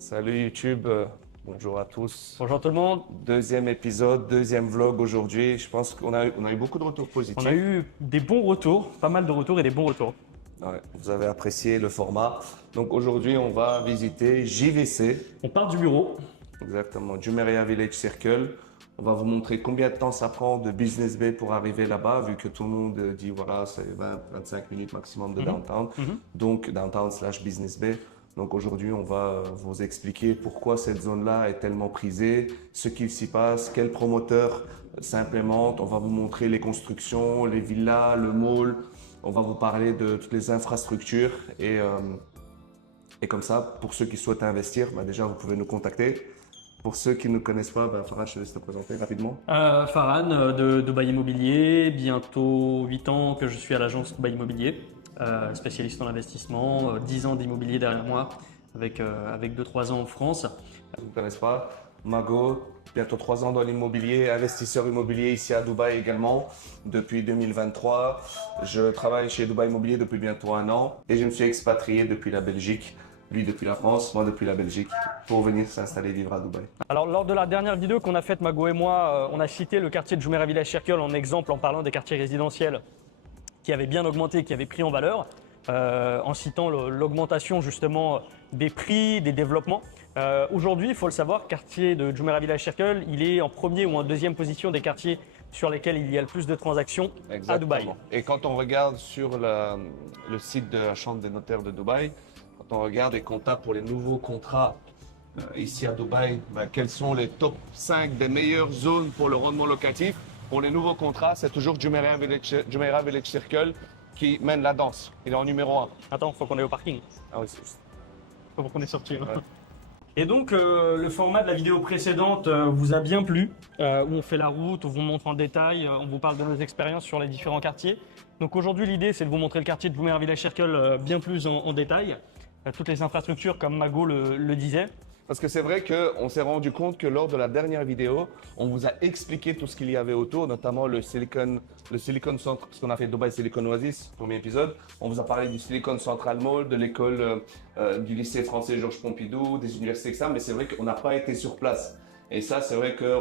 Salut YouTube, bonjour à tous. Bonjour tout le monde. Deuxième épisode, deuxième vlog aujourd'hui. Je pense qu'on a eu beaucoup de retours positifs. On a eu des bons retours, pas mal de retours et des bons retours. Ouais, vous avez apprécié le format. Donc aujourd'hui, on va visiter JVC. On part du bureau. Exactement, Jumeirah Village Circle. On va vous montrer combien de temps ça prend de Business Bay pour arriver là-bas, vu que tout le monde dit voilà, c'est 20-25 minutes maximum de downtown. Donc downtown/Business Bay. Donc aujourd'hui, on va vous expliquer pourquoi cette zone-là est tellement prisée, ce qu'il s'y passe, quels promoteurs s'implémentent. On va vous montrer les constructions, les villas, le mall. On va vous parler de toutes les infrastructures et comme ça, pour ceux qui souhaitent investir, déjà vous pouvez nous contacter. Pour ceux qui ne nous connaissent pas, Farhan, je te laisse te présenter rapidement. Farhan de Dubaï Immobilier, bientôt 8 ans que je suis à l'agence Dubaï Immobilier, spécialiste en investissement, 10 ans d'immobilier derrière moi, avec 2-3 ans en France. Je ne vous connaissez pas, Mago, bientôt 3 ans dans l'immobilier, investisseur immobilier ici à Dubaï également, depuis 2023. Je travaille chez Dubaï Immobilier depuis bientôt 1 an et je me suis expatrié depuis la Belgique. Lui depuis la France, moi depuis la Belgique, pour venir s'installer vivre à Dubaï. Alors lors de la dernière vidéo qu'on a faite, Mago et moi, on a cité le quartier de Jumeirah Village Circle en exemple en parlant des quartiers résidentiels qui avaient bien augmenté, qui avaient pris en valeur, en citant l'augmentation justement des prix, des développements. Aujourd'hui, il faut le savoir, quartier de Jumeirah Village Circle, il est en première ou en deuxième position des quartiers sur lesquels il y a le plus de transactions à Dubaï. Et quand on regarde sur le site de la Chambre des notaires de Dubaï, quand on regarde et qu'on tape pour les nouveaux contrats ici à Dubaï, quelles sont les top 5 des meilleures zones pour le rendement locatif? Pour les nouveaux contrats, c'est toujours Jumeirah Village Circle qui mène la danse. Il est en numéro 1. Attends, il faut qu'on aille au parking. Ah oui, c'est juste. Faut qu'on est sorti. Ouais. Et donc, le format de la vidéo précédente vous a bien plu, où on fait la route, on vous montre en détail, on vous parle de nos expériences sur les différents quartiers. Donc aujourd'hui, l'idée, c'est de vous montrer le quartier de Jumeirah Village Circle bien plus en détail. Toutes les infrastructures, comme Mago le disait. Parce que c'est vrai qu'on s'est rendu compte que lors de la dernière vidéo, on vous a expliqué tout ce qu'il y avait autour, notamment le Silicon Centre, ce qu'on a fait Dubaï Silicon Oasis, premier épisode. On vous a parlé du Silicon Central Mall, de l'école du lycée français Georges Pompidou, des universités, etc. Mais c'est vrai qu'on n'a pas été sur place. Et ça, c'est vrai que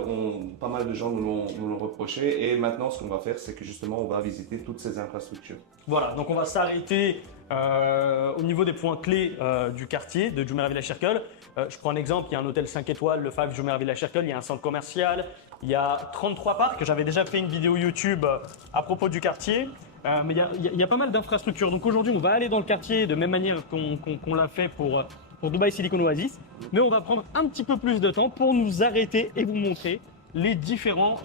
pas mal de gens nous l'ont reproché. Et maintenant, ce qu'on va faire, c'est que justement, on va visiter toutes ces infrastructures. Voilà, donc on va s'arrêter au niveau des points clés du quartier de Jumeirah Village Circle. Je prends un exemple, il y a un hôtel 5 étoiles, le 5 Jumeirah Village Circle, il y a un centre commercial, il y a 33 parcs. J'avais déjà fait une vidéo YouTube à propos du quartier, mais il y a pas mal d'infrastructures. Donc aujourd'hui, on va aller dans le quartier de même manière qu'on l'a fait pour Dubaï Silicon Oasis, mais on va prendre un petit peu plus de temps pour nous arrêter et vous montrer les différents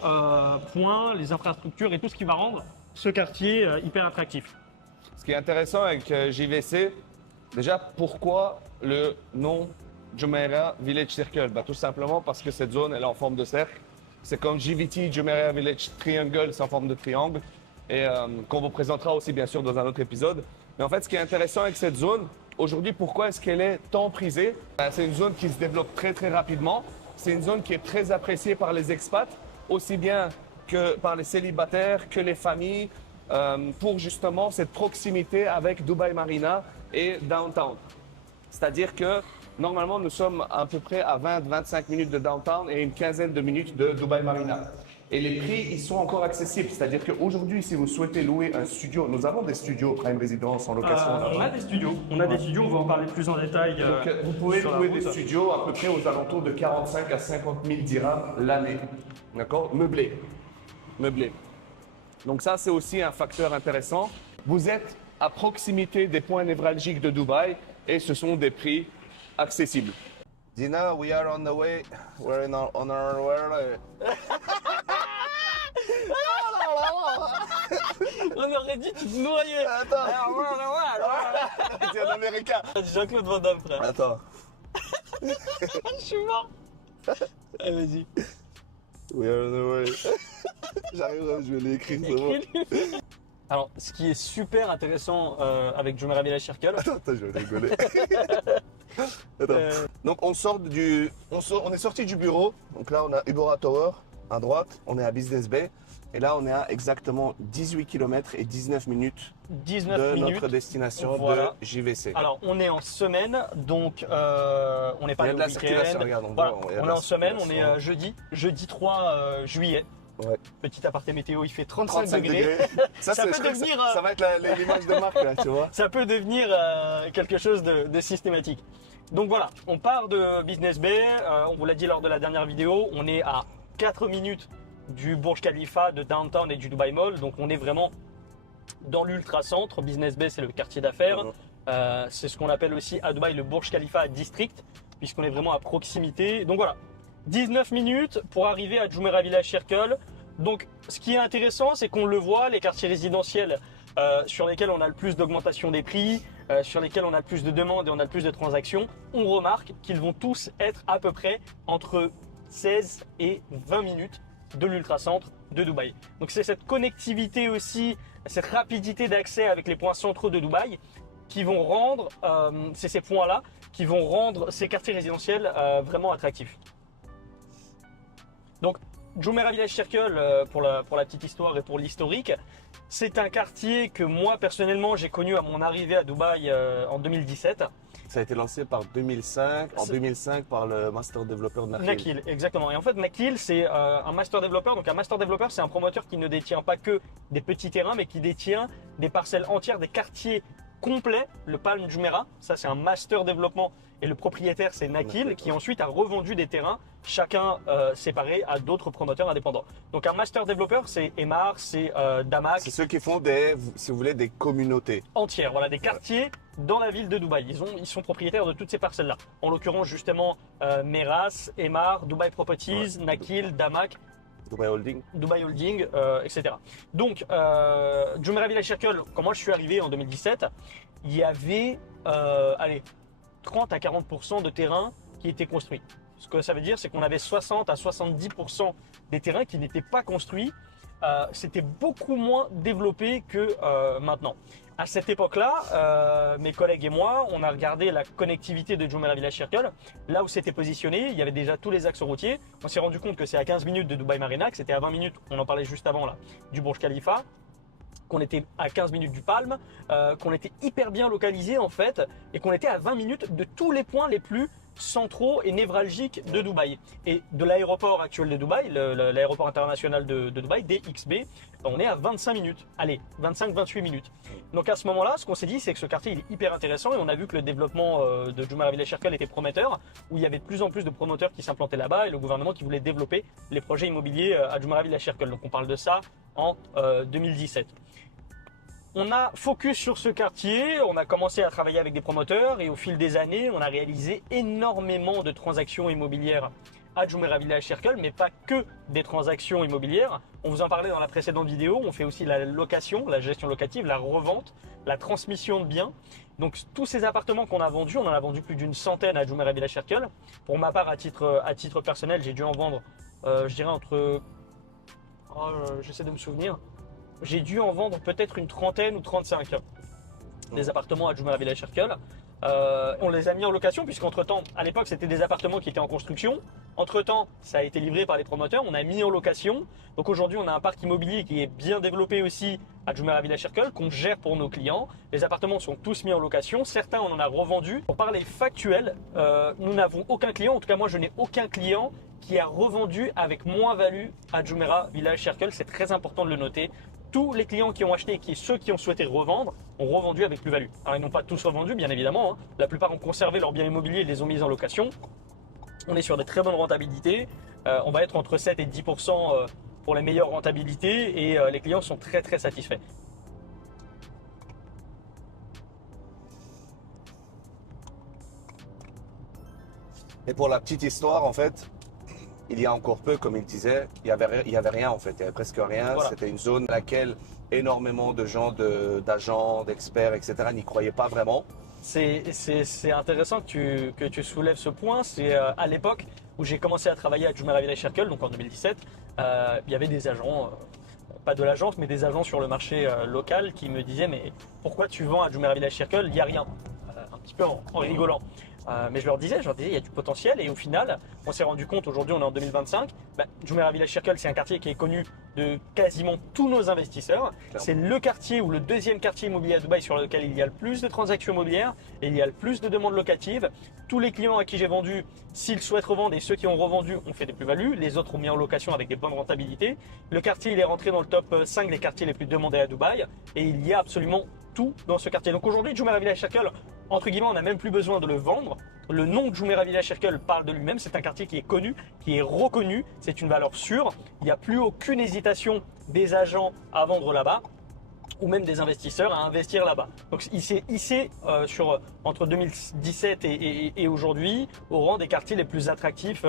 points, les infrastructures et tout ce qui va rendre ce quartier hyper attractif. Ce qui est intéressant avec JVC, déjà, pourquoi le nom Jumeirah Village Circle? Tout simplement parce que cette zone elle est en forme de cercle. C'est comme JVT, Jumeirah Village Triangle, c'est en forme de triangle. Et qu'on vous présentera aussi bien sûr dans un autre épisode. Mais en fait, ce qui est intéressant avec cette zone, aujourd'hui, pourquoi est-ce qu'elle est tant prisée? C'est une zone qui se développe très très rapidement. C'est une zone qui est très appréciée par les expats, aussi bien que par les célibataires, que les familles, pour justement cette proximité avec Dubaï Marina et Downtown. C'est-à-dire que normalement, nous sommes à peu près à 20-25 minutes de Downtown et une quinzaine de minutes de Dubaï Marina. Et les prix, ils sont encore accessibles. C'est-à-dire qu'aujourd'hui, si vous souhaitez louer un studio, nous avons des studios Prime Residence en location. On a des studios, on va en parler plus en détail. Donc, vous pouvez louer des studios à peu près aux alentours de 45 à 50 000 dirhams l'année. D'accord? Meublé. Donc ça, c'est aussi un facteur intéressant. Vous êtes à proximité des points névralgiques de Dubaï et ce sont des prix accessibles. Dina, we are on the way. We're on our way. On aurait dit tu te noyais. Attends. C'est un américain. Jean-Claude Van Damme, frère. Attends. Je suis mort. Allez, vas-y. We are on the way. J'arrive, je vais l'écrire, c'est bon. Alors, ce qui est super intéressant avec Jumeirah Village Circle. Attends, je vais rigoler. Attends. Donc on est sorti du bureau. Donc là on a Ubora Tower. à droite, on est à Business Bay. Et là, on est à exactement 18 km et 19 minutes 19 de minutes. notre destination Voilà. de JVC. Alors, on est en semaine, donc on n'est pas Il y a le de la circulation, week-end. regarde, on Voilà, voit, il y a de on est la en semaine, on circulation. est jeudi 3 juillet. Ouais. Petit aparté météo, il fait 35 35 degrés. degrés. Ça c'est- peut je crois que devenir, ça va être l'image de marque, là, tu vois. Ça peut devenir quelque chose de systématique. Donc voilà, on part de Business Bay. On vous l'a dit lors de la dernière vidéo, on est à 4 minutes du Burj Khalifa, de Downtown et du Dubai Mall. Donc on est vraiment dans l'ultra-centre. Business Bay, c'est le quartier d'affaires. C'est ce qu'on appelle aussi à Dubaï le Burj Khalifa District, puisqu'on est vraiment à proximité. Donc voilà, 19 minutes pour arriver à Jumeirah Village Circle. Donc ce qui est intéressant, c'est qu'on le voit, les quartiers résidentiels sur lesquels on a le plus d'augmentation des prix, sur lesquels on a le plus de demandes et on a le plus de transactions, on remarque qu'ils vont tous être à peu près entre 16 et 20 minutes de l'ultra-centre de Dubaï. Donc c'est cette connectivité aussi, cette rapidité d'accès avec les points centraux de Dubaï qui vont rendre, c'est ces points-là qui vont rendre ces quartiers résidentiels vraiment attractifs. Donc Jumeirah Village Circle, pour la petite histoire et pour l'historique, c'est un quartier que moi personnellement j'ai connu à mon arrivée à Dubaï en 2017. Ça a été lancé par 2005, en 2005 par le master développeur de Nakil. Nakil, exactement. Et en fait, Nakil, c'est un master développeur. Donc, un master développeur, c'est un promoteur qui ne détient pas que des petits terrains, mais qui détient des parcelles entières, des quartiers complets. Le Palm Jumeirah, ça, c'est un master développement. Et le propriétaire, c'est Nakil, qui ensuite a revendu des terrains, chacun séparé à d'autres promoteurs indépendants. Donc, un master développeur, c'est Emaar, c'est Damac. C'est ceux qui font des, si vous voulez, des communautés. Entières, voilà, des quartiers dans la ville de Dubaï. Ils sont propriétaires de toutes ces parcelles-là. En l'occurrence, justement, Meras, Emaar, Dubai Properties, Nakil, Damac, Dubai Holding. Dubai Holding, etc. Donc, Jumeirah Village Circle, quand moi je suis arrivé en 2017, il y avait, 30 à 40% de terrains qui étaient construits. Ce que ça veut dire, c'est qu'on avait 60 à 70% des terrains qui n'étaient pas construits. C'était beaucoup moins développé que maintenant. À cette époque-là, mes collègues et moi, on a regardé la connectivité de Jumeirah Village Circle. Là où c'était positionné, il y avait déjà tous les axes routiers. On s'est rendu compte que c'est à 15 minutes de Dubai Marina, que c'était à 20 minutes, on en parlait juste avant là, du Burj Khalifa, qu'on était à 15 minutes du Palm, qu'on était hyper bien localisé en fait, et qu'on était à 20 minutes de tous les points les plus centraux et névralgiques de Dubaï. Et de l'aéroport actuel de Dubaï, l'aéroport international de Dubaï, DXB, on est à 25 minutes. Allez, 25-28 minutes. Donc à ce moment-là, ce qu'on s'est dit, c'est que ce quartier il est hyper intéressant et on a vu que le développement de Jumeirah Village Circle était prometteur, où il y avait de plus en plus de promoteurs qui s'implantaient là-bas et le gouvernement qui voulait développer les projets immobiliers à Jumeirah Village Circle. Donc on parle de ça en 2017. On a focus sur ce quartier, on a commencé à travailler avec des promoteurs et au fil des années, on a réalisé énormément de transactions immobilières à Jumeirah Village Circle, mais pas que des transactions immobilières. On vous en parlait dans la précédente vidéo, on fait aussi la location, la gestion locative, la revente, la transmission de biens. Donc tous ces appartements qu'on a vendus, on en a vendu plus d'une centaine à Jumeirah Village Circle. Pour ma part, à titre personnel, j'ai dû en vendre, je dirais entre... j'essaie de me souvenir. J'ai dû en vendre peut-être une trentaine ou 35 des appartements à Jumeirah Village Circle. On les a mis en location puisqu'entre-temps, à l'époque, c'était des appartements qui étaient en construction. Entre-temps, ça a été livré par les promoteurs, on a mis en location. Donc aujourd'hui, on a un parc immobilier qui est bien développé aussi à Jumeirah Village Circle, qu'on gère pour nos clients. Les appartements sont tous mis en location, certains on en a revendu. Pour parler factuel, nous n'avons aucun client, en tout cas moi je n'ai aucun client qui a revendu avec moins-value à Jumeirah Village Circle. C'est très important de le noter. Tous les clients qui ont acheté et ceux qui ont souhaité revendre ont revendu avec plus-value. Alors ils n'ont pas tous revendu bien évidemment, hein. La plupart ont conservé leurs biens immobiliers et les ont mis en location. On est sur des très bonnes rentabilités, on va être entre 7 et 10% pour les meilleures rentabilités et les clients sont très très satisfaits. Et pour la petite histoire, en fait, il y a encore peu, comme il disait, il y avait rien en fait, il y avait presque rien. Voilà. C'était une zone à laquelle énormément de gens, d'agents, d'experts, etc. n'y croyaient pas vraiment. C'est intéressant que tu soulèves ce point. C'est à l'époque où j'ai commencé à travailler à Jumeirah Village Circle, donc en 2017, il y avait des agents, pas de l'agence, mais des agents sur le marché local qui me disaient mais pourquoi tu vends à Jumeirah Village Circle, il n'y a rien. Un petit peu en rigolant. Mais je leur disais, il y a du potentiel et au final, on s'est rendu compte, aujourd'hui on est en 2025, Jumeirah Village Circle, c'est un quartier qui est connu de quasiment tous nos investisseurs. C'est le quartier ou le deuxième quartier immobilier à Dubaï sur lequel il y a le plus de transactions immobilières et il y a le plus de demandes locatives. Tous les clients à qui j'ai vendu, s'ils souhaitent revendre et ceux qui ont revendu ont fait des plus-values, les autres ont mis en location avec des bonnes rentabilités. Le quartier, il est rentré dans le top 5 des quartiers les plus demandés à Dubaï et il y a absolument tout dans ce quartier. Donc aujourd'hui, Jumeirah Village Circle, entre guillemets, on n'a même plus besoin de le vendre. Le nom de Jumeirah Village Circle parle de lui-même. C'est un quartier qui est connu, qui est reconnu. C'est une valeur sûre. Il n'y a plus aucune hésitation des agents à vendre là-bas ou même des investisseurs à investir là-bas. Donc il s'est hissé entre 2017 et aujourd'hui au rang des quartiers les plus attractifs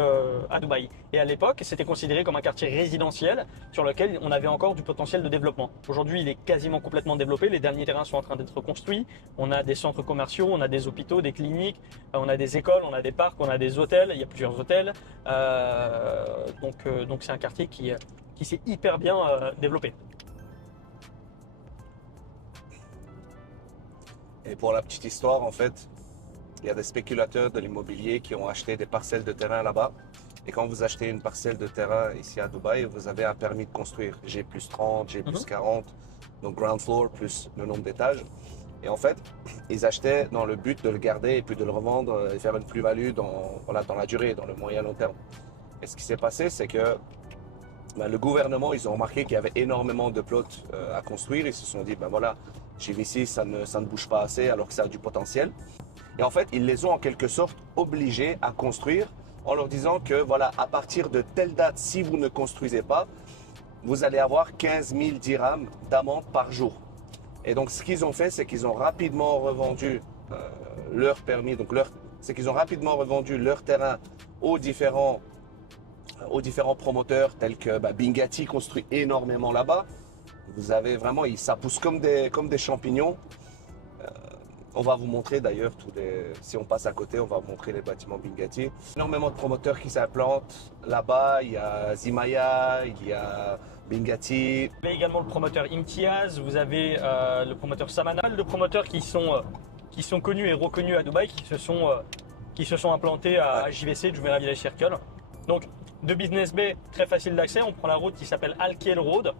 à Dubaï. Et à l'époque, c'était considéré comme un quartier résidentiel sur lequel on avait encore du potentiel de développement. Aujourd'hui, il est quasiment complètement développé. Les derniers terrains sont en train d'être construits. On a des centres commerciaux, on a des hôpitaux, des cliniques, on a des écoles, on a des parcs, on a des hôtels. Il y a plusieurs hôtels. Donc c'est un quartier qui s'est hyper bien développé. Et pour la petite histoire, en fait, il y a des spéculateurs de l'immobilier qui ont acheté des parcelles de terrain là-bas. Et quand vous achetez une parcelle de terrain ici à Dubaï, vous avez un permis de construire G plus 30, G plus 40, donc ground floor plus le nombre d'étages. Et en fait, ils achetaient dans le but de le garder et puis de le revendre et faire une plus-value dans la durée, dans le moyen long terme. Et ce qui s'est passé, c'est que le gouvernement, ils ont remarqué qu'il y avait énormément de plots à construire. Ils se sont dit, voilà, JVC, ça ne bouge pas assez alors que ça a du potentiel. Et en fait, ils les ont en quelque sorte obligés à construire en leur disant que voilà, à partir de telle date, si vous ne construisez pas, vous allez avoir 15 000 dirhams d'amende par jour. Et donc, ce qu'ils ont fait, c'est qu'ils ont rapidement revendu leur permis, c'est qu'ils ont rapidement revendu leur terrain aux différents promoteurs tels que Bingati construit énormément là-bas. Vous avez vraiment, ça pousse comme des champignons. On va vous montrer d'ailleurs, si on passe à côté, on va vous montrer les bâtiments Bingati. Énormément de promoteurs qui s'implantent là-bas. Il y a Zimaya, il y a Bingati. Vous avez également le promoteur Imtiaz, vous avez le promoteur Samanal, de promoteurs qui sont connus et reconnus à Dubaï, qui se sont implantés à JVC, Jumeirah Village Circle. Donc, de Business Bay, très facile d'accès, on prend la route qui s'appelle Al Kiel Road,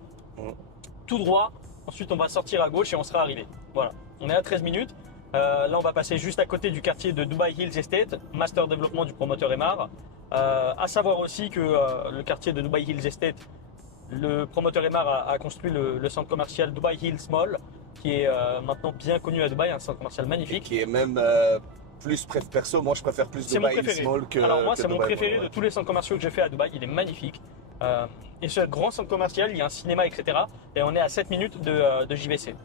tout droit, ensuite on va sortir à gauche et on sera arrivé. Voilà, on est à 13 minutes. Là, on va passer juste à côté du quartier de Dubai Hills Estate, master développement du promoteur Emar. À savoir aussi que le quartier de Dubai Hills Estate, le promoteur Emar a construit le centre commercial Dubai Hills Mall, qui est maintenant bien connu à Dubaï, un centre commercial magnifique. Qui est même plus perso, moi je préfère plus Dubai Hills Mall que. Alors moi, c'est mon Dubaï préféré Mall, de tous les centres commerciaux que j'ai fait à Dubaï, il est magnifique. Et ce grand centre commercial, il y a un cinéma, etc. Et on est à 7 minutes de JVC.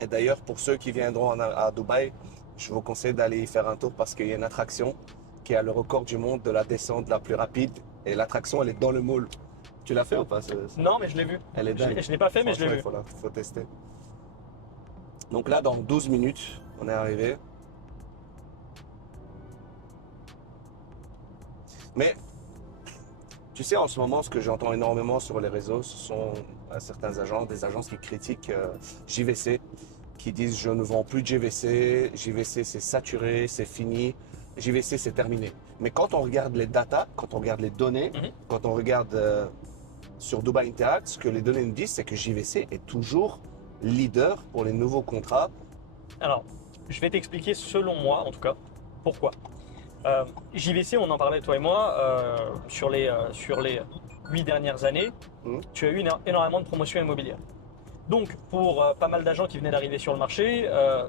Et d'ailleurs, pour ceux qui viendront à Dubaï, je vous conseille d'aller y faire un tour parce qu'il y a une attraction qui a le record du monde de la descente la plus rapide. Et l'attraction, elle est dans le mall. Tu l'as fait ou pas Non, mais je l'ai vu. Elle est dingue. Je ne l'ai pas fait, mais je l'ai vu. Il faut tester. Donc là, dans 12 minutes, on est arrivé. Mais tu sais, en ce moment, ce que j'entends énormément sur les réseaux, ce sont certains agents, des agences qui critiquent JVC, qui disent je ne vends plus de JVC, JVC c'est saturé, c'est fini, JVC c'est terminé. Mais quand on regarde les datas, quand on regarde les données, quand on regarde sur Dubai Interact, ce que les données nous disent, c'est que JVC est toujours leader pour les nouveaux contrats. Alors, je vais t'expliquer selon moi, en tout cas, pourquoi. JVC, on en parlait toi et moi, sur les 8 dernières années, tu as eu énormément de promotions immobilières. Donc, pour pas mal d'agents qui venaient d'arriver sur le marché,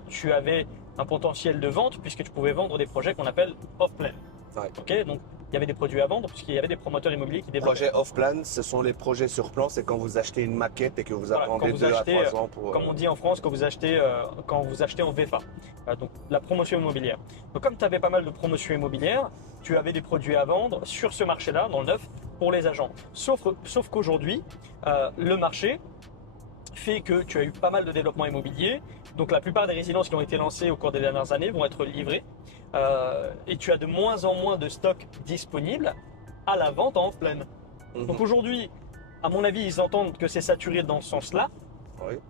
tu avais un potentiel de vente puisque tu pouvais vendre des projets qu'on appelle off-plan. Ouais. Okay, donc, il y avait des produits à vendre puisqu'il y avait des promoteurs immobiliers qui développaient. Projets off-plan, ce sont les projets sur plan, c'est quand vous achetez une maquette et que vous attendez 2 à 3 ans pour… Comme on dit en France, quand vous achetez en VFA, donc la promotion immobilière. Donc comme tu avais pas mal de promotions immobilières, tu avais des produits à vendre sur ce marché-là, dans le neuf, pour les agents. Sauf qu'aujourd'hui, le marché fait que tu as eu pas mal de développement immobilier. Donc la plupart des résidences qui ont été lancées au cours des dernières années vont être livrées. Et tu as de moins en moins de stocks disponibles à la vente en off-plan. Donc aujourd'hui, à mon avis, ils entendent que c'est saturé dans ce sens-là,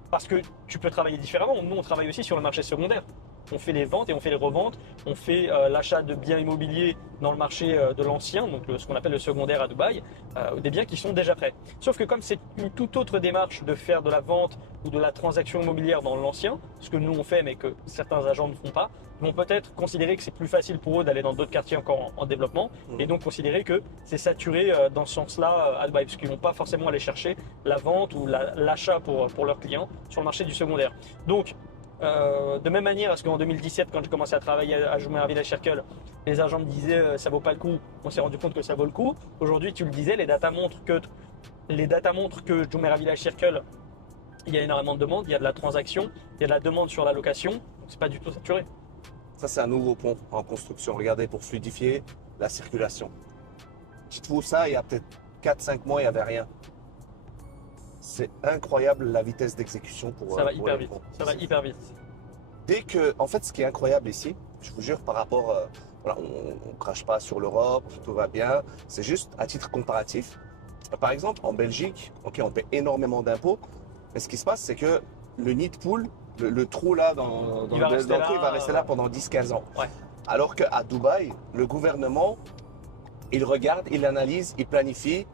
parce que tu peux travailler différemment. Nous, on travaille aussi sur le marché secondaire. on fait les ventes et on fait les reventes, on fait l'achat de biens immobiliers dans le marché de l'ancien, donc ce qu'on appelle le secondaire à Dubaï, des biens qui sont déjà prêts. Sauf que comme c'est une toute autre démarche de faire de la vente ou de la transaction immobilière dans l'ancien, ce que nous on fait mais que certains agents ne font pas, vont peut-être considérer que c'est plus facile pour eux d'aller dans d'autres quartiers encore en développement et donc considérer que c'est saturé dans ce sens-là à Dubaï, parce qu'ils ne vont pas forcément aller chercher la vente ou l'achat pour leurs clients sur le marché du secondaire. Donc, de même manière, parce qu'en 2017, quand j'ai commencé à travailler à Jumeirah Village Circle, les agents me disaient ça vaut pas le coup. On s'est rendu compte que ça vaut le coup. Aujourd'hui, tu le disais, les datas montrent que Jumeirah Village Circle, il y a énormément de demandes, il y a de la transaction, il y a de la demande sur la location, donc c'est pas du tout saturé. Ça, c'est un nouveau pont en construction. Regardez, pour fluidifier la circulation. Dites-vous ça, il y a peut-être 4-5 mois, il n'y avait rien. C'est incroyable la vitesse d'exécution pour Ça va pour hyper les vite. ponts. Ça va hyper vite. Dès que, en fait, ce qui est incroyable ici, je vous jure, par rapport, voilà, on ne crache pas sur l'Europe, tout va bien. C'est juste à titre comparatif. Par exemple, en Belgique, ok, on paie énormément d'impôts, mais ce qui se passe, c'est que le nid pool, le trou là dans Il va le rester trou, il va là, rester là pendant 10-15 ans. Ouais. Alors qu'à Dubaï, le gouvernement, il regarde, il analyse, il planifie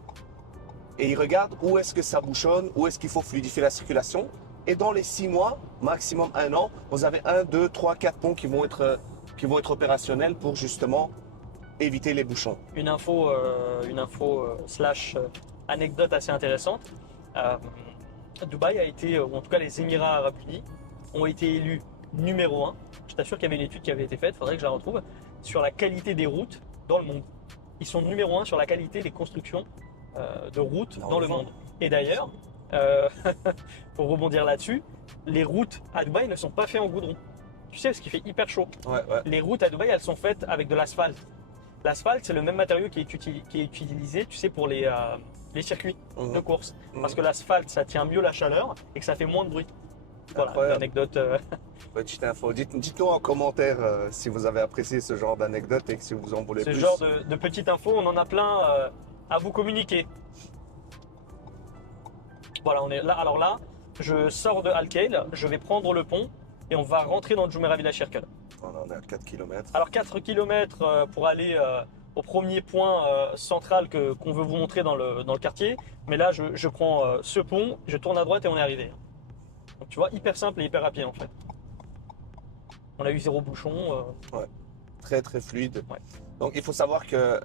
et il regarde où est-ce que ça bouchonne, où est-ce qu'il faut fluidifier la circulation. Et dans les 6 mois, maximum 1 an, vous avez 1, 2, 3, 4 ponts qui vont être opérationnels pour justement éviter les bouchons. Une info slash anecdote assez intéressante. Dubaï a été, ou en tout cas les Émirats Arabes Unis, ont été élus numéro 1. Je t'assure qu'il y avait une étude qui avait été faite, il faudrait que je la retrouve, sur la qualité des routes dans le monde. Ils sont numéro 1 sur la qualité des constructions de routes dans le monde. Et d'ailleurs, pour rebondir là-dessus, les routes à Dubaï ne sont pas faites en goudron. Tu sais, ce qui fait hyper chaud. Ouais. Les routes à Dubaï, elles sont faites avec de l'asphalte. L'asphalte, c'est le même matériau qui est utilisé, tu sais, pour les circuits de course. Parce que l'asphalte, ça tient mieux la chaleur et que ça fait moins de bruit. Voilà, Incroyable. l'anecdote. Petite info. Dites-nous en commentaire si vous avez apprécié ce genre d'anecdote et si vous en voulez Ce plus. genre de petite info, on en a plein à vous communiquer. Voilà, on est là. Alors là, je sors de Al Khail, je vais prendre le pont et on va rentrer dans le Jumeirah Village Circle. Voilà, on est à 4 km. Alors 4 km pour aller au premier point central qu'on veut vous montrer dans le quartier. Mais là, je prends ce pont, je tourne à droite et on est arrivé. Donc tu vois, hyper simple et hyper rapide en fait. On a eu 0 bouchon. Très très fluide. Ouais. Donc il faut savoir que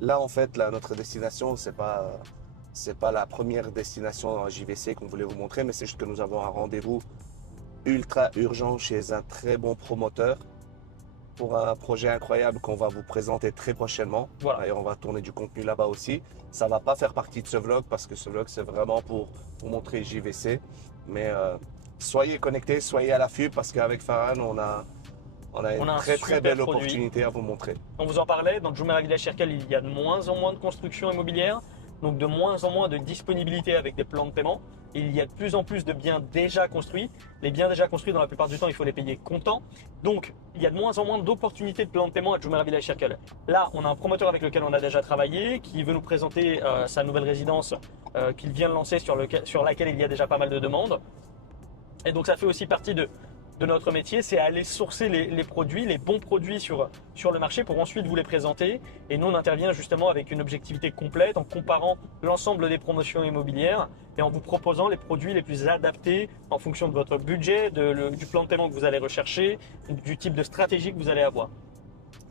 là en fait notre destination c'est pas la première destination en JVC qu'on voulait vous montrer, mais c'est juste que nous avons un rendez-vous ultra urgent chez un très bon promoteur pour un projet incroyable qu'on va vous présenter très prochainement. Voilà. D'ailleurs on va tourner du contenu là-bas aussi. Ça va pas faire partie de ce vlog parce que ce vlog c'est vraiment pour vous montrer JVC, mais soyez connectés, soyez à l'affût parce qu'avec Farhan on a une un très super belle produit. opportunité à vous montrer. On vous en parlait, dans le Jumeirah Village Circle, il y a de moins en moins de construction immobilière, donc de moins en moins de disponibilité avec des plans de paiement. Il y a de plus en plus de biens déjà construits. Les biens déjà construits, dans la plupart du temps, il faut les payer comptant. Donc, il y a de moins en moins d'opportunités de plans de paiement à Jumeirah Village Circle. Là, on a un promoteur avec lequel on a déjà travaillé, qui veut nous présenter sa nouvelle résidence qu'il vient de lancer, sur laquelle il y a déjà pas mal de demandes. Et donc, ça fait aussi partie de notre métier, c'est aller sourcer les produits, les bons produits sur le marché pour ensuite vous les présenter. Et nous, on intervient justement avec une objectivité complète en comparant l'ensemble des promotions immobilières et en vous proposant les produits les plus adaptés en fonction de votre budget, du plan de paiement que vous allez rechercher, du type de stratégie que vous allez avoir.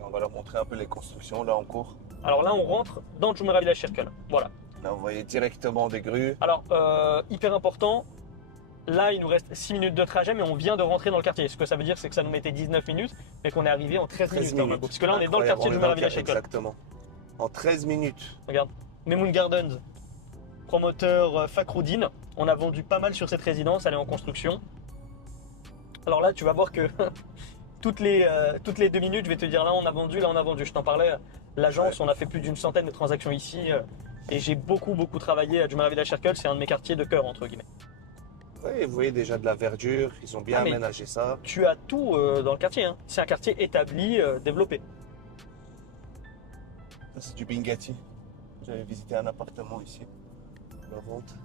On va leur montrer un peu les constructions là en cours. Alors là, on rentre dans le Jumeirah Village Circle. Voilà. Là, vous voyez directement des grues. Alors, hyper important. Là, il nous reste 6 minutes de trajet, mais on vient de rentrer dans le quartier. Ce que ça veut dire, c'est que ça nous mettait 19 minutes, mais qu'on est arrivé en 13 minutes. Parce que là, on est dans le quartier du Jumeirah Village Circle. Exactement. En 13 minutes. Regarde, Memoun Gardens, promoteur Fakhrouddin. On a vendu pas mal sur cette résidence, elle est en construction. Alors là, tu vas voir que toutes les 2 minutes, je vais te dire là on a vendu, là on a vendu. Je t'en parlais, l'agence, on a fait plus d'une centaine de transactions ici. Et j'ai beaucoup travaillé à Jumeirah Village Circle, c'est un de mes quartiers de cœur, entre guillemets. Oui, vous voyez déjà de la verdure, ils ont bien mais aménagé ça. Tu as tout dans le quartier, hein. C'est un quartier établi, développé. Ça, c'est du Bingati. J'avais visité un appartement ici. La vente.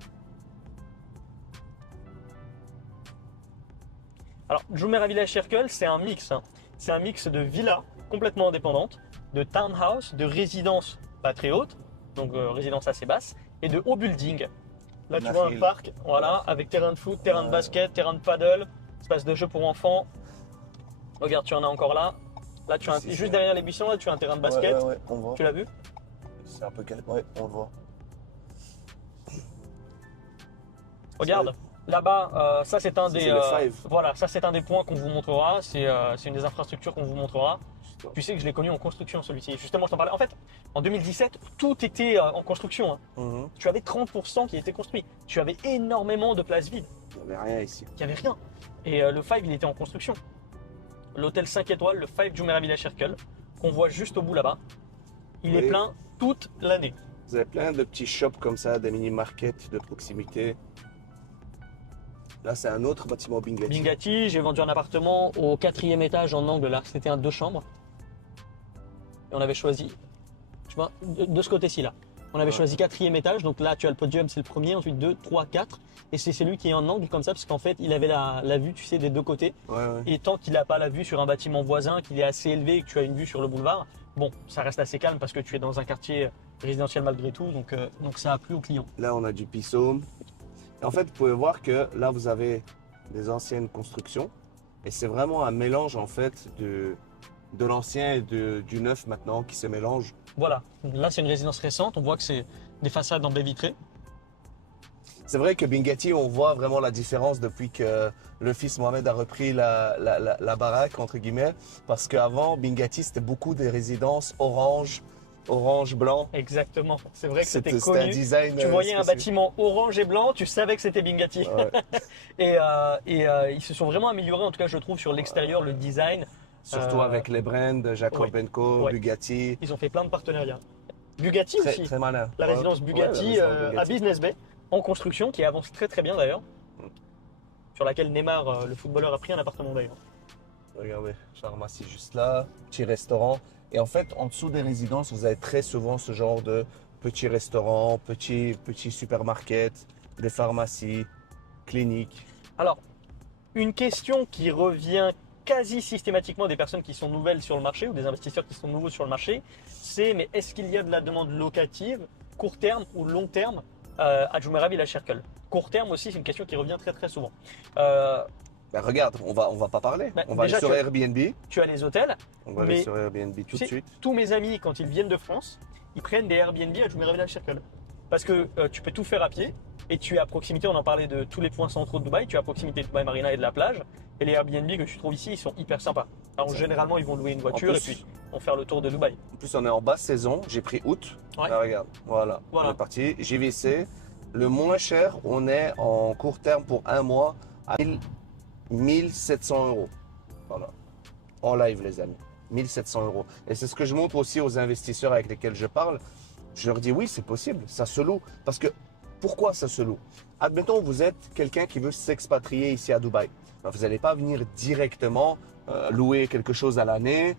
Alors, Jumeirah Village Circle, c'est un mix. Hein. C'est un mix de villas complètement indépendantes, de townhouse, de résidences pas très hautes, donc résidences assez basses, et de hauts buildings. Là, tu vois un parc, voilà, avec terrain de foot, terrain de basket, terrain de paddle, espace de jeu pour enfants. Regarde, tu en as encore là. Là, tu as juste derrière les buissons, là, tu as un terrain de basket. Ouais, on voit. Tu l'as vu? C'est un peu calme. Ouais, on le voit. Regarde, là-bas, ça c'est un des. C'est le Five. Voilà, ça c'est un des points qu'on vous montrera. C'est une des infrastructures qu'on vous montrera. Tu sais que je l'ai connu en construction celui-ci. Justement, je t'en parlais. En fait, en 2017, tout était en construction. Hein. Mhm. Tu avais 30% qui était construit. Tu avais énormément de places vides. Il n'y avait rien ici. Il n'y avait rien. Et le Five, il était en construction. L'hôtel 5 étoiles, le Five Jumeirah Village Circle, qu'on voit juste au bout là-bas, il est plein toute l'année. Vous avez plein de petits shops comme ça, des mini-markets de proximité. Là, c'est un autre bâtiment Bingati. Bingati, j'ai vendu un appartement au 4e étage en angle là. C'était un 2 chambres. Et on avait choisi, tu vois, de ce côté-ci là. On avait choisi 4e étage. Donc là, tu as le podium, c'est le premier. Ensuite 2, 3, 4. Et c'est celui qui est en angle comme ça parce qu'en fait, il avait la vue, tu sais, des deux côtés. Ouais. Et tant qu'il n'a pas la vue sur un bâtiment voisin, qu'il est assez élevé et que tu as une vue sur le boulevard, bon, ça reste assez calme parce que tu es dans un quartier résidentiel malgré tout. Donc ça a plu aux clients. Là, on a du Pissome. En fait, vous pouvez voir que là, vous avez des anciennes constructions. Et c'est vraiment un mélange, en fait, de l'ancien et du neuf maintenant qui se mélange. Voilà. Là, c'est une résidence récente. On voit que c'est des façades en baie vitrée. C'est vrai que Bingati, on voit vraiment la différence depuis que le fils Mohamed a repris la baraque, entre guillemets. Parce qu'avant, Bingati, c'était beaucoup des résidences orange, blanc. Exactement. C'est vrai que c'était C'était un connu. design. Tu voyais un bâtiment orange et blanc, tu savais que c'était Bingati. Ouais. et ils se sont vraiment améliorés, en tout cas, je trouve, sur l'extérieur, le design. Surtout avec les brands Jacob Co, Ouais. Bugatti. Ils ont fait plein de partenariats. Bugatti Très, aussi. très malin. La résidence Ouais, Bugatti la résidence à Bugatti. Business Bay, en construction, qui avance très très bien d'ailleurs. Sur laquelle Neymar, le footballeur, a pris un appartement d'ailleurs. Regardez, je remercie juste là, petit restaurant. Et en fait, en dessous des résidences, vous avez très souvent ce genre de petits restaurants, petits supermarkets, des pharmacies, cliniques. Alors, une question qui revient quasi systématiquement des personnes qui sont nouvelles sur le marché ou des investisseurs qui sont nouveaux sur le marché, c'est mais est-ce qu'il y a de la demande locative, court terme ou long terme à Jumeirah Village Circle? Court terme aussi, c'est une question qui revient très très souvent. Ben regarde, on va pas parler. Ben, on va déjà, aller sur Airbnb. Tu as les hôtels. On va aller mais sur Airbnb tout de Tu sais, suite. tous mes amis, quand ils viennent de France, ils prennent des Airbnb à Jumeirah Village Circle. Parce que tu peux tout faire à pied et tu es à proximité, on en parlait de tous les points centraux de Dubaï, tu es à proximité de Dubaï Marina et de la plage. Et les Airbnb que tu trouves ici, ils sont hyper sympas. Alors généralement, ils vont louer une voiture plus- et puis vont faire le tour de Dubaï. En plus, on est en basse saison. J'ai pris août. Ouais. Là, regarde, voilà. Voilà. On est parti. JVC. Le moins cher, on est en court terme pour un mois à 1700 euros. Voilà. En live, les amis. 1700 euros. Et c'est ce que je montre aussi aux investisseurs avec lesquels je parle. Je leur dis oui, c'est possible, ça se loue. Parce que pourquoi ça se loue? Admettons, vous êtes quelqu'un qui veut s'expatrier ici à Dubaï. Ben, vous n'allez pas venir directement louer quelque chose à l'année,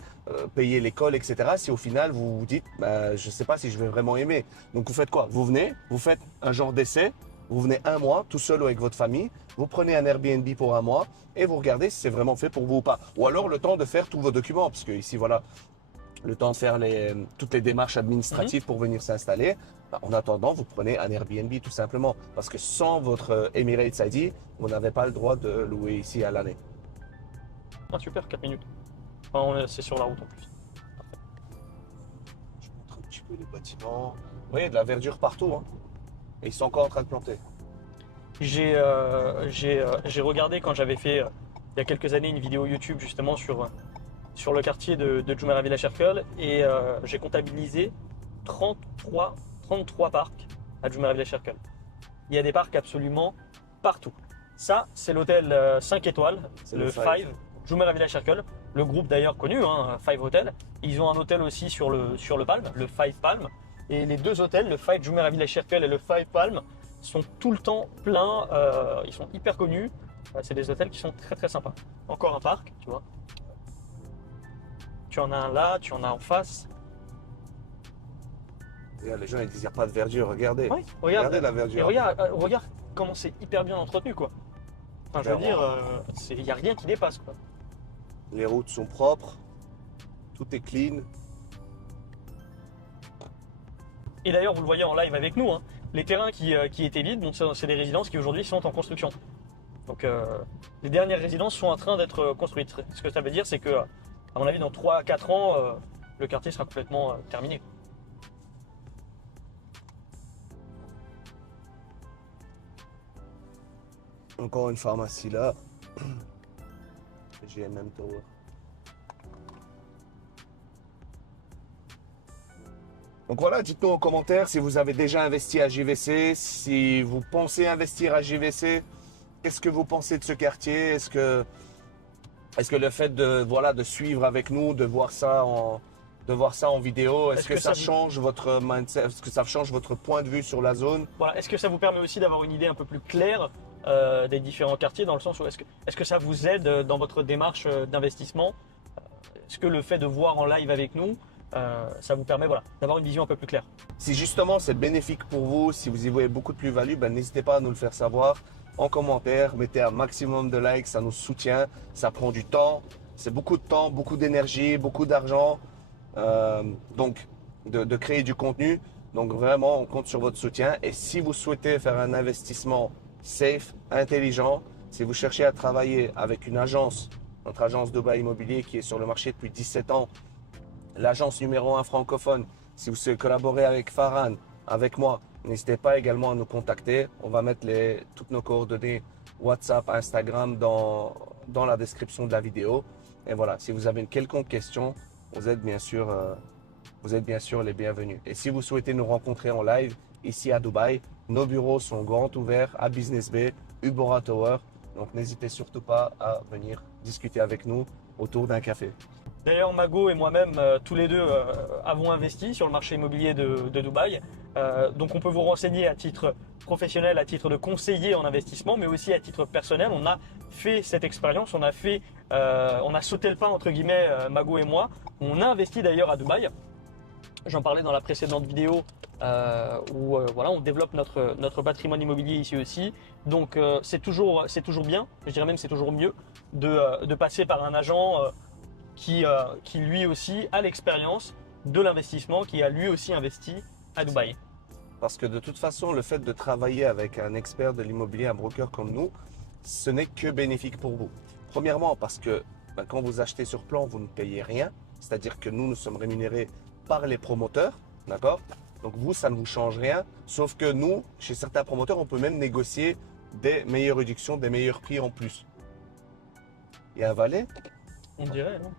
payer l'école, etc. Si au final vous vous dites, ben, je ne sais pas si je vais vraiment aimer. Donc vous faites quoi? Vous venez, vous faites un genre d'essai, vous venez un mois tout seul ou avec votre famille, vous prenez un Airbnb pour un mois et vous regardez si c'est vraiment fait pour vous ou pas. Ou alors le temps de faire tous vos documents, parce que ici voilà, le temps de faire toutes les démarches administratives pour venir s'installer. Ben, en attendant, vous prenez un Airbnb tout simplement. Parce que sans votre Emirates ID, vous n'avez pas le droit de louer ici à l'année. Ah super, 4 minutes. Enfin, c'est sur la route en plus. Je vous montre un petit peu les bâtiments. Vous voyez, de la verdure partout. Hein. Et ils sont encore en train de planter. J'ai regardé quand j'avais fait il y a quelques années une vidéo YouTube justement sur le quartier de Jumeirah Village Circle et j'ai comptabilisé 33 parcs à Jumeirah Village Circle. Il y a des parcs absolument partout. Ça, c'est l'hôtel 5 étoiles, C'est le le Five, Jumeirah Village Circle. Le groupe d'ailleurs connu, hein, Five Hotel. Ils ont un hôtel aussi sur le Palm, le Five Palm. Et les deux hôtels, le Five Jumeirah Village Circle et le Five Palm, sont tout le temps pleins. Ils sont hyper connus. C'est des hôtels qui sont très très sympas. Encore un parc, tu vois. Tu en as un là, tu en as en face. Regarde, les gens ils disent il n'y a pas de verdure. Regardez. Oui, Regardez la Et verdure. regarde comment c'est hyper bien entretenu, quoi. Enfin, je veux dire, il n'y a rien qui dépasse, quoi. Les routes sont propres, tout est clean. Et d'ailleurs, vous le voyez en live avec nous, hein, les terrains qui étaient vides, donc c'est des résidences qui aujourd'hui sont en construction. Donc les dernières résidences sont en train d'être construites. Ce que ça veut dire, c'est que, à mon avis, dans 3 à 4 ans, le quartier sera complètement terminé. Encore une pharmacie là. GMM Tower. Donc voilà, dites-nous en commentaire si vous avez déjà investi à JVC, si vous pensez investir à JVC, qu'est-ce que vous pensez de ce quartier? Est-ce que le fait de suivre avec nous, de voir ça en vidéo, est-ce que ça change votre mindset, est-ce que ça change votre point de vue sur la zone? Voilà. Est-ce que ça vous permet aussi d'avoir une idée un peu plus claire des différents quartiers, dans le sens où est-ce que ça vous aide dans votre démarche d'investissement? Est-ce que le fait de voir en live avec nous, ça vous permet d'avoir une vision un peu plus claire? Si justement c'est bénéfique pour vous, si vous y voyez beaucoup de plus-value, n'hésitez pas à nous le faire savoir en commentaire. Mettez un maximum de likes, ça nous soutient, ça prend du temps, c'est beaucoup de temps, beaucoup d'énergie, beaucoup d'argent, donc de créer du contenu. Donc vraiment, on compte sur votre soutien. Et si vous souhaitez faire un investissement safe, intelligent, si vous cherchez à travailler avec une agence, notre agence Dubaï Immobilier qui est sur le marché depuis 17 ans, l'agence numéro 1 francophone, si vous souhaitez collaborer avec Farhan, avec moi, n'hésitez pas également à nous contacter. On va mettre toutes nos coordonnées WhatsApp, Instagram dans la description de la vidéo. Et voilà, si vous avez une quelconque question, vous êtes bien sûr les bienvenus. Et si vous souhaitez nous rencontrer en live ici à Dubaï, nos bureaux sont grands ouverts à Business Bay, Ubora Tower. Donc n'hésitez surtout pas à venir discuter avec nous autour d'un café. D'ailleurs, Mago et moi-même, tous les deux, avons investi sur le marché immobilier de Dubaï. Donc on peut vous renseigner à titre professionnel, à titre de conseiller en investissement, mais aussi à titre personnel. On a fait cette expérience, on a sauté le pas entre guillemets, Mago et moi. On a investi d'ailleurs à Dubaï. J'en parlais dans la précédente vidéo où on développe notre patrimoine immobilier ici aussi. Donc c'est toujours bien, je dirais même c'est toujours mieux de passer par un agent qui lui aussi a l'expérience de l'investissement, qui a lui aussi investi à Dubaï. Parce que de toute façon, le fait de travailler avec un expert de l'immobilier, un broker comme nous, ce n'est que bénéfique pour vous. Premièrement, parce que quand vous achetez sur plan, vous ne payez rien. C'est-à-dire que nous sommes rémunérés par les promoteurs, d'accord? Donc vous, ça ne vous change rien. Sauf que nous, chez certains promoteurs, on peut même négocier des meilleures réductions, des meilleurs prix en plus. Il y a un valet? On dirait, non?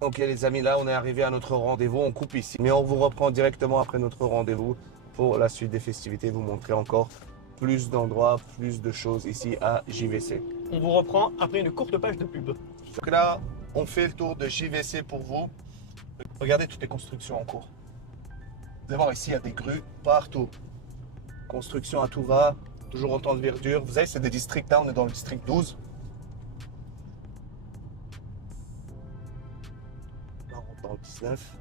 Ok les amis, là on est arrivé à notre rendez-vous, on coupe ici. Mais on vous reprend directement après notre rendez-vous pour la suite des festivités, vous montrer encore plus d'endroits, plus de choses ici à JVC. On vous reprend après une courte page de pub. Donc là, on fait le tour de JVC pour vous. Regardez toutes les constructions en cours. Vous allez voir ici, il y a des grues partout. Construction à tout va, toujours autant de verdure. Vous savez, c'est des districts, là on est dans le district 12. Là, on rentre dans le 19.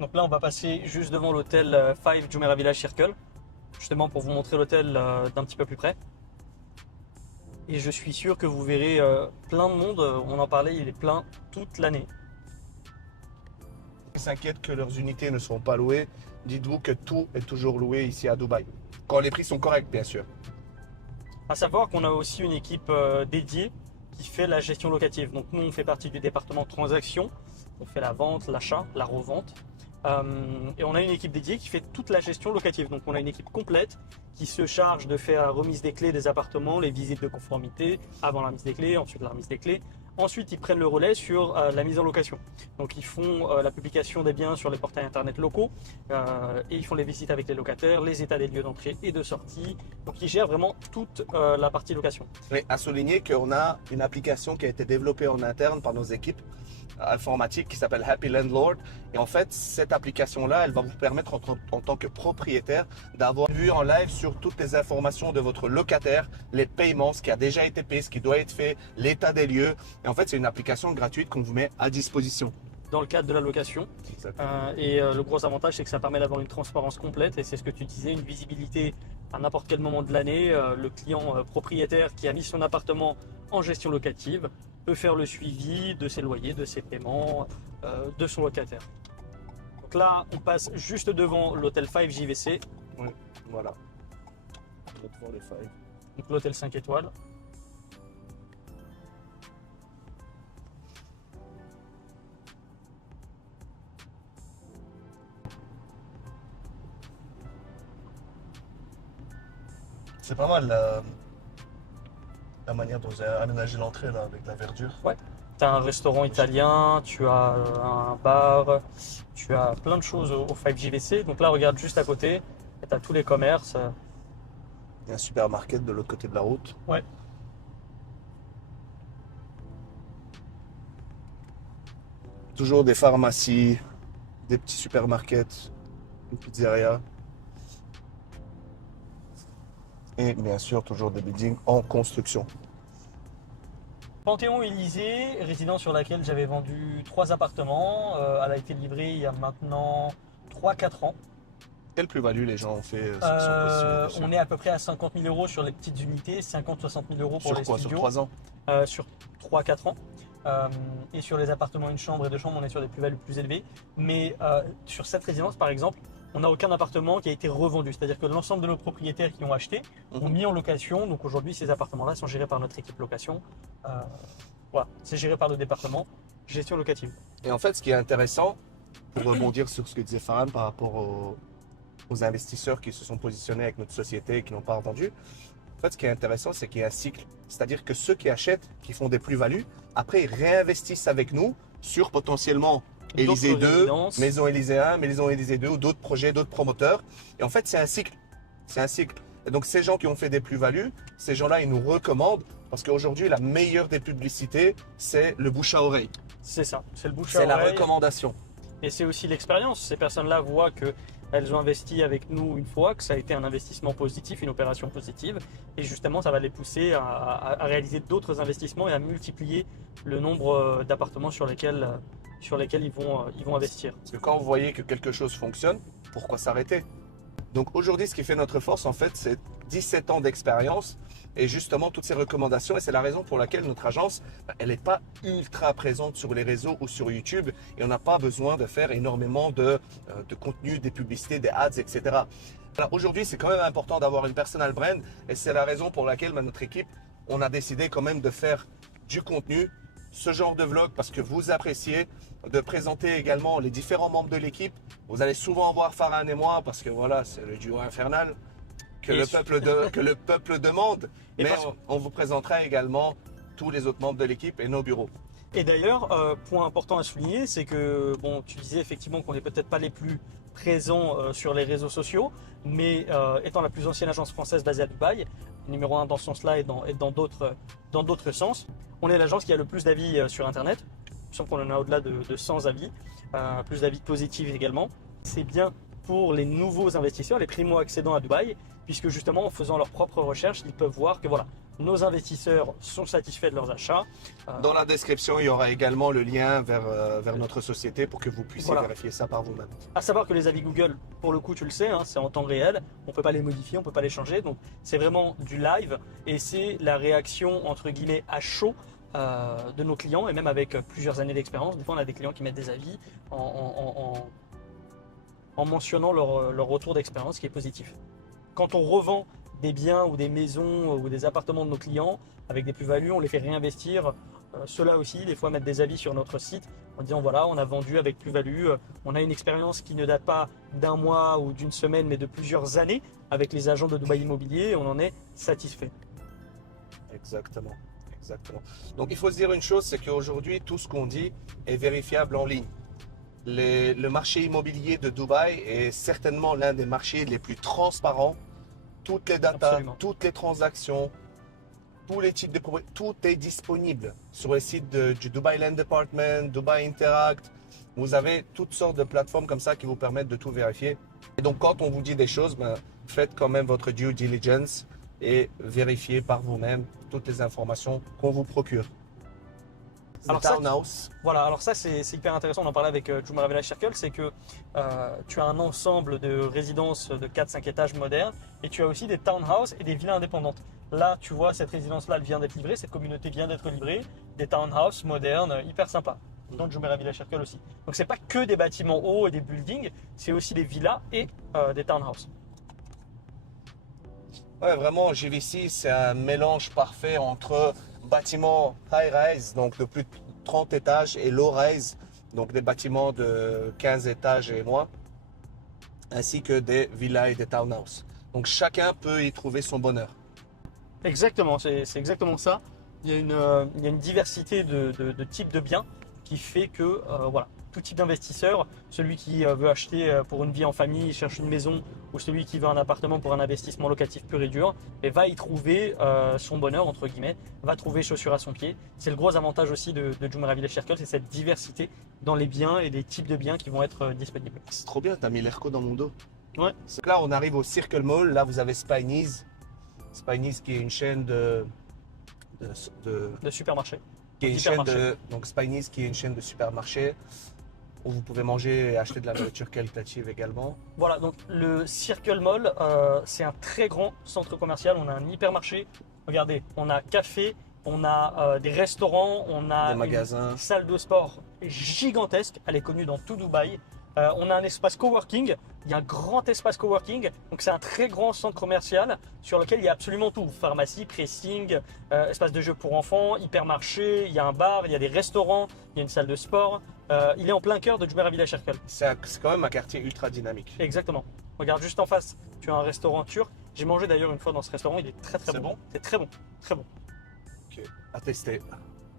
Donc là, on va passer juste devant l'hôtel 5 Jumeirah Village Circle, justement pour vous montrer l'hôtel d'un petit peu plus près. Et je suis sûr que vous verrez plein de monde, on en parlait, il est plein toute l'année. Ils s'inquiètent que leurs unités ne seront pas louées. Dites-vous que tout est toujours loué ici à Dubaï. Quand les prix sont corrects, bien sûr. À savoir qu'on a aussi une équipe dédiée qui fait la gestion locative. Donc nous, on fait partie du département transactions. On fait la vente, l'achat, la revente. Et on a une équipe dédiée qui fait toute la gestion locative. Donc on a une équipe complète qui se charge de faire la remise des clés des appartements, les visites de conformité avant la remise des clés, ensuite la remise des clés. Ensuite, ils prennent le relais sur la mise en location. Donc ils font la publication des biens sur les portails internet locaux et ils font les visites avec les locataires, les états des lieux d'entrée et de sortie. Donc ils gèrent vraiment toute la partie location. Mais à souligner qu'on a une application qui a été développée en interne par nos équipes informatiques qui s'appelle Happy Landlord. Et en fait, cette application-là, elle va vous permettre en tant que propriétaire d'avoir vu en live sur toutes les informations de votre locataire, les paiements, ce qui a déjà été payé, ce qui doit être fait, l'état des lieux. Et en fait, c'est une application gratuite qu'on vous met à disposition. Dans le cadre de la location. Le gros avantage, c'est que ça permet d'avoir une transparence complète et c'est ce que tu disais, une visibilité à n'importe quel moment de l'année, le client propriétaire qui a mis son appartement en gestion locative peut faire le suivi de ses loyers, de ses paiements, de son locataire. Donc là, on passe juste devant l'hôtel 5 JVC, Oui, voilà. On va devant les failles. donc l'hôtel 5 étoiles. C'est pas mal la manière dont vous avez aménagé l'entrée là, avec la verdure. Tu as un restaurant italien, tu as un bar, tu as plein de choses au 5 JVC. Donc là, regarde juste à côté, tu as tous les commerces. Il y a un supermarket de l'autre côté de la route. Ouais. Toujours des pharmacies, des petits supermarkets, une pizzeria. Et bien sûr, toujours des buildings en construction. Panthéon-Élysée, résidence sur laquelle j'avais vendu 3 appartements. Elle a été livrée il y a maintenant 3-4 ans. Quelle plus-value les gens ont fait ceux qui sont positionnés dessus? On est à peu près à 50 000 euros sur les petites unités, 50-60 000 euros pour Sur les quoi? Sur studios. 3 ans? Sur 3-4 ans. Et sur les appartements une chambre et deux chambres, on est sur des plus-values plus élevées. Mais sur cette résidence, par exemple, on n'a aucun appartement qui a été revendu. C'est-à-dire que l'ensemble de nos propriétaires qui ont acheté ont mis en location. Donc aujourd'hui, ces appartements-là sont gérés par notre équipe location. Voilà, c'est géré par le département gestion locative. Et en fait, ce qui est intéressant, pour rebondir sur ce que disait Farhan par rapport aux investisseurs qui se sont positionnés avec notre société et qui n'ont pas revendu, en fait, ce qui est intéressant, c'est qu'il y a un cycle. C'est-à-dire que ceux qui achètent, qui font des plus-values, après, ils réinvestissent avec nous sur potentiellement Élysée D'autres 2, résidences. Maison Élysée 1, Maison Élysée 2 ou d'autres projets, d'autres promoteurs. Et en fait, c'est un cycle. C'est un cycle. Et donc, ces gens qui ont fait des plus-values, ces gens-là, ils nous recommandent parce qu'aujourd'hui, la meilleure des publicités, c'est le bouche à oreille. C'est ça, c'est le bouche à C'est la oreille. recommandation. Et c'est aussi l'expérience. Ces personnes-là voient qu'elles ont investi avec nous une fois, que ça a été un investissement positif, une opération positive. Et justement, ça va les pousser à réaliser d'autres investissements et à multiplier le nombre d'appartements sur lesquels ils vont investir. Parce que quand vous voyez que quelque chose fonctionne, pourquoi s'arrêter? Donc aujourd'hui, ce qui fait notre force, en fait, c'est 17 ans d'expérience et justement toutes ces recommandations. Et c'est la raison pour laquelle notre agence, elle n'est pas ultra présente sur les réseaux ou sur YouTube. Et on n'a pas besoin de faire énormément de contenu, des publicités, des ads, etc. Alors aujourd'hui, c'est quand même important d'avoir une personal brand. Et c'est la raison pour laquelle notre équipe, on a décidé quand même de faire du contenu, ce genre de vlog parce que vous appréciez, de présenter également les différents membres de l'équipe. Vous allez souvent voir Farhan et moi parce que voilà, c'est le duo infernal que le peuple demande. Et Mais parce- on vous présentera également tous les autres membres de l'équipe et nos bureaux. Et d'ailleurs, point important à souligner, c'est que bon, tu disais effectivement qu'on n'est peut-être pas les plus présents sur les réseaux sociaux, mais étant la plus ancienne agence française basée à Dubaï, numéro 1 dans ce sens-là et dans d'autres sens, on est l'agence qui a le plus d'avis sur Internet. Il me semble qu'on en a au-delà de 100 avis, plus d'avis positifs également. C'est bien pour les nouveaux investisseurs, les primo-accédants à Dubaï, puisque justement en faisant leurs propres recherches, ils peuvent voir que voilà, nos investisseurs sont satisfaits de leurs achats. Dans la description, il y aura également le lien vers notre société pour que vous puissiez Voilà. vérifier ça par vous-même. À savoir que les avis Google, pour le coup, tu le sais, hein, c'est en temps réel. On ne peut pas les modifier, on ne peut pas les changer. Donc, c'est vraiment du live et c'est la réaction, entre guillemets, à chaud de nos clients. Et même avec plusieurs années d'expérience, des fois, on a des clients qui mettent des avis en mentionnant leur retour d'expérience qui est positif. Quand on revend des biens ou des maisons ou des appartements de nos clients avec des plus-values, on les fait réinvestir. Ceux-là aussi, des fois, mettre des avis sur notre site en disant voilà, on a vendu avec plus-value, on a une expérience qui ne date pas d'un mois ou d'une semaine, mais de plusieurs années avec les agents de Dubaï Immobilier et on en est satisfait. Exactement. Exactement. Donc il faut se dire une chose, c'est qu'aujourd'hui, tout ce qu'on dit est vérifiable en ligne. Le marché immobilier de Dubaï est certainement l'un des marchés les plus transparents. Toutes les datas, Absolument. toutes les transactions, tous les types de propriétés, tout est disponible sur les sites du Dubai Land Department, Dubai Interact. Vous avez toutes sortes de plateformes comme ça qui vous permettent de tout vérifier. Et donc quand on vous dit des choses, faites quand même votre due diligence et vérifiez par vous-même toutes les informations qu'on vous procure. Alors ça, townhouse. voilà, alors ça c'est hyper intéressant, on en parlait avec Jumeirah Village Circle, c'est que tu as un ensemble de résidences de 4-5 étages modernes et tu as aussi des townhouses et des villas indépendantes. Là, tu vois, cette résidence-là, elle vient d'être livrée, cette communauté vient d'être livrée, des townhouses modernes, hyper sympas. Dans Jumeirah Village Circle aussi. Donc c'est pas que des bâtiments hauts et des buildings, c'est aussi des villas et des townhouses. Ouais, vraiment, JVC, c'est un mélange parfait entre bâtiments high-rise, donc de plus de 30 étages, et low-rise, donc des bâtiments de 15 étages et moins, ainsi que des villas et des townhouses. Donc chacun peut y trouver son bonheur. Exactement, c'est exactement ça. Il y a une diversité de types de biens qui fait que voilà, tout type d'investisseur, celui qui veut acheter pour une vie en famille, cherche une maison, ou celui qui veut un appartement pour un investissement locatif pur et dur, et va y trouver son bonheur, entre guillemets, va trouver chaussure à son pied. C'est le gros avantage aussi de Jumeirah Village Circle, c'est cette diversité dans les biens et les types de biens qui vont être disponibles. C'est trop bien, t'as mis l'Airco dans mon dos. Ouais. Donc là, on arrive au Circle Mall, là vous avez Spiney's. Spiney's qui est une chaîne de supermarché. qui est une chaîne de, donc Spiney's qui est une chaîne de supermarchés où vous pouvez manger et acheter de la nourriture qualitative également. Voilà, donc le Circle Mall, c'est un très grand centre commercial. On a un hypermarché. Regardez, on a café, on a des restaurants, on a Des magasins. une salle de sport gigantesque. Elle est connue dans tout Dubaï. On a un espace coworking. Il y a un grand espace coworking. Donc c'est un très grand centre commercial sur lequel il y a absolument tout. Pharmacie, pressing, espace de jeux pour enfants, hypermarché, il y a un bar, il y a des restaurants, il y a une salle de sport. Il est en plein cœur de Jumeirah Village Circle. C'est quand même un quartier ultra dynamique. Exactement. Regarde juste en face, tu as un restaurant turc. J'ai mangé d'ailleurs une fois dans ce restaurant, il est très C'est bon. bon. C'est très bon, très bon. Ok, à tester.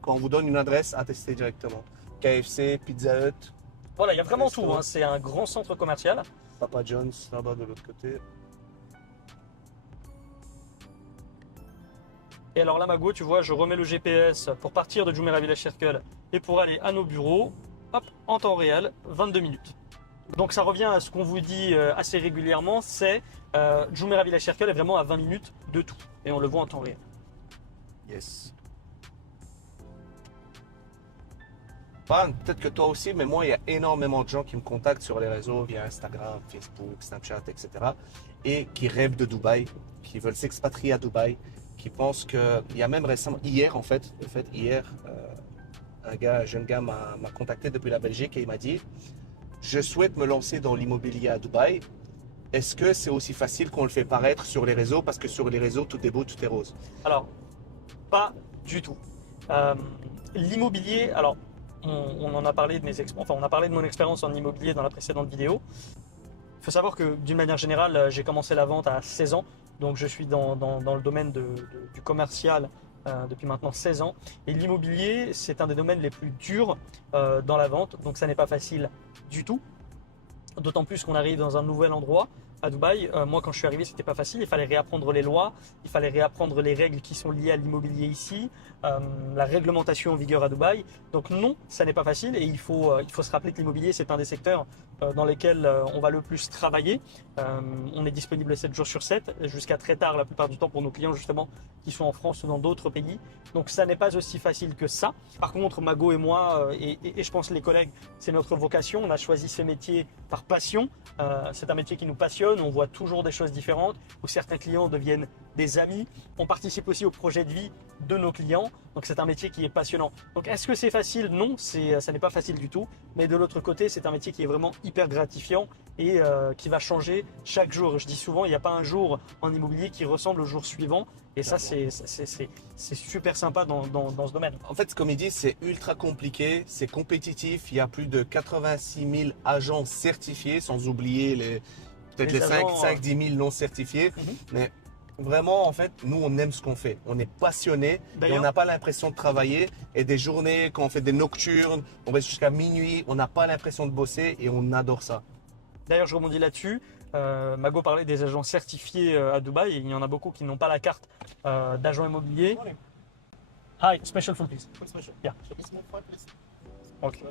Quand on vous donne une adresse, à tester directement. KFC, Pizza Hut, Voilà, il y a vraiment Restaurant. tout, hein. C'est un grand centre commercial. Papa John's, là-bas de l'autre côté. Et alors là, Mago, tu vois, je remets le GPS pour partir de Jumeirah Village Circle et pour aller à nos bureaux, hop, en temps réel, 22 minutes. Donc ça revient à ce qu'on vous dit assez régulièrement, c'est Jumeirah Village Circle est vraiment à 20 minutes de tout. Et on le voit en temps réel. Yes. Enfin, peut-être que toi aussi, mais moi, il y a énormément de gens qui me contactent sur les réseaux via Instagram, Facebook, Snapchat, etc. et qui rêvent de Dubaï, qui veulent s'expatrier à Dubaï, qui pensent que. Il y a même récemment, hier, un jeune gars m'a contacté depuis la Belgique et il m'a dit: je souhaite me lancer dans l'immobilier à Dubaï. Est-ce que c'est aussi facile qu'on le fait paraître sur les réseaux? Parce que sur les réseaux, tout est beau, tout est rose. Alors, pas du tout. L'immobilier, alors on en a parlé on a parlé de mon expérience en immobilier dans la précédente vidéo. Il faut savoir que d'une manière générale, j'ai commencé la vente à 16 ans, donc je suis dans le domaine du commercial depuis maintenant 16 ans. Et l'immobilier, c'est un des domaines les plus durs dans la vente, donc ça n'est pas facile du tout. D'autant plus qu'on arrive dans un nouvel endroit à Dubaï. Moi, quand je suis arrivé, c'était pas facile. Il fallait réapprendre les lois, il fallait réapprendre les règles qui sont liées à l'immobilier ici, la réglementation en vigueur à Dubaï. Donc non, ça n'est pas facile et il faut se rappeler que l'immobilier, c'est un des secteurs dans lesquels on va le plus travailler. On est disponible 7 jours sur 7, jusqu'à très tard la plupart du temps pour nos clients justement qui sont en France ou dans d'autres pays. Donc ça n'est pas aussi facile que ça. Par contre, Mago et moi, et je pense les collègues, c'est notre vocation. On a choisi ce métier par passion. C'est un métier qui nous passionne. On voit toujours des choses différentes où certains clients deviennent des amis. On participe aussi au projet de vie de nos clients. Donc c'est un métier qui est passionnant. Donc est-ce que c'est facile? Non, ça n'est pas facile du tout. Mais de l'autre côté, c'est un métier qui est vraiment hyper gratifiant et qui va changer chaque jour. Je dis souvent, il n'y a pas un jour en immobilier qui ressemble au jour suivant. Et ça, c'est super sympa dans ce domaine. En fait, comme il dit, c'est ultra compliqué, c'est compétitif. Il y a plus de 86 000 agents certifiés, sans oublier peut-être les 5-10 000 non certifiés. Mais vraiment, en fait, nous, on aime ce qu'on fait. On est passionné et on n'a pas l'impression de travailler. Et des journées, quand on fait des nocturnes, on reste jusqu'à minuit, on n'a pas l'impression de bosser et on adore ça. D'ailleurs, je rebondis là-dessus. Mago parlait des agents certifiés à Dubaï et il y en a beaucoup qui n'ont pas la carte d'agent immobilier. Hi, special food please. Yeah. Okay.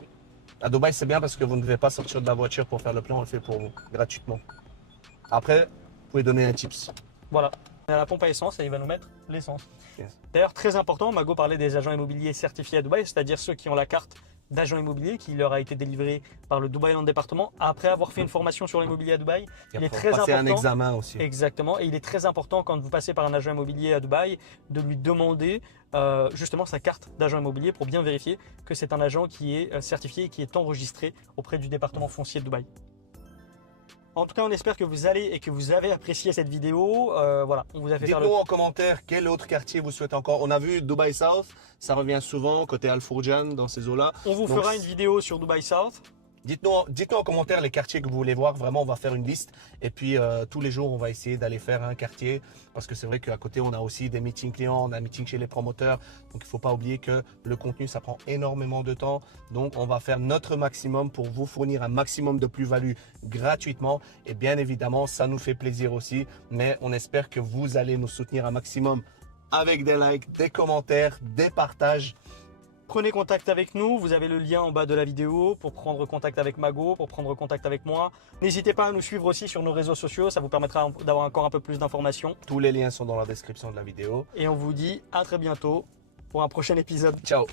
À Dubaï, c'est bien parce que vous ne devez pas sortir de la voiture pour faire le plein, on le fait pour vous, gratuitement. Après, vous pouvez donner un tips. Voilà. On est à la pompe à essence et il va nous mettre l'essence. Yes. D'ailleurs, très important, Mago parlait des agents immobiliers certifiés à Dubaï, c'est-à-dire ceux qui ont la carte d'agent immobilier qui leur a été délivrée par le Dubai Land Département après avoir fait une formation sur l'immobilier à Dubaï. Et Il est après, très passer important. un examen aussi. Exactement, et il est très important quand vous passez par un agent immobilier à Dubaï de lui demander justement sa carte d'agent immobilier pour bien vérifier que c'est un agent qui est certifié et qui est enregistré auprès du département foncier de Dubaï. En tout cas, on espère que vous allez et que vous avez apprécié cette vidéo. Voilà, on vous a fait faire le... Dites-nous en commentaire quel autre quartier vous souhaitez encore. On a vu Dubai South, ça revient souvent côté Al Fourjan dans ces eaux-là. On vous Donc, fera une vidéo sur Dubai South. Dites-nous en commentaire les quartiers que vous voulez voir. Vraiment, on va faire une liste. Et puis, tous les jours, on va essayer d'aller faire un quartier. Parce que c'est vrai qu'à côté, on a aussi des meetings clients, on a un meeting chez les promoteurs. Donc, il ne faut pas oublier que le contenu, ça prend énormément de temps. Donc, on va faire notre maximum pour vous fournir un maximum de plus-value gratuitement. Et bien évidemment, ça nous fait plaisir aussi. Mais on espère que vous allez nous soutenir un maximum avec des likes, des commentaires, des partages. Prenez contact avec nous, vous avez le lien en bas de la vidéo pour prendre contact avec Mago, pour prendre contact avec moi. N'hésitez pas à nous suivre aussi sur nos réseaux sociaux, ça vous permettra d'avoir encore un peu plus d'informations. Tous les liens sont dans la description de la vidéo. Et on vous dit à très bientôt pour un prochain épisode. Ciao!